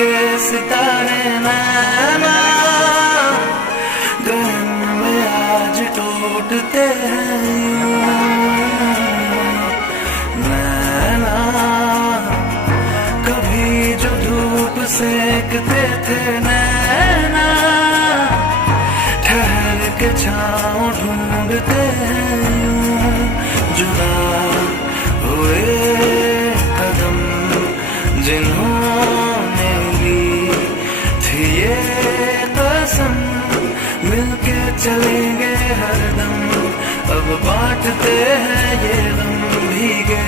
के सितारे नैना गहन में आज टूटते हैं नैना। कभी जो धूप सेकते थे नैना ठहर के छाँव ढूंढते हैं जुदा हुए कदम जिन्होंने ली थी ये कसम मिलके चलेंगे हरदम अब बांटते हैं ये गम भीगे